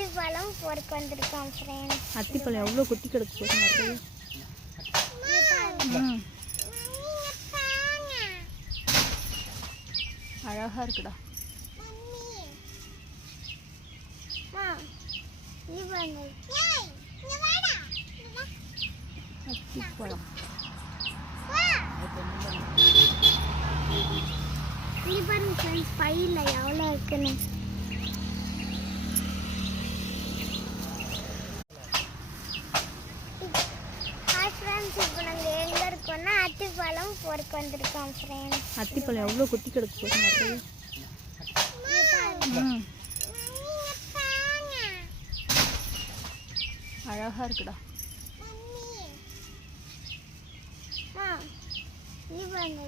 அத்திப்பழம் பொறுக்க வந்திருக்கோம் ஃப்ரெண்ட்ஸ். அத்திப்பழம் எவ்வளோ கொட்டி கிடக்கு போது நிறைய. அழகா இருக்குடா. அத்திப்பழம் இது பாருங்க ஃப்ரெண்ட்ஸ், பையில் எவ்வளோ இருக்குன்னு. ஹாய் ஃப்ரெண்ட்ஸ், இப்போ நாங்கள் எங்கே இருக்கோம்னா அத்திப்பழம் பொறுக்க வந்திருக்கோம் ஃப்ரெண்ட்ஸ். அத்திப்பழம் எவ்வளோ கொட்டி கிடக்கு போது நிறைய. அழகா இருக்குடா. இது பாருங்க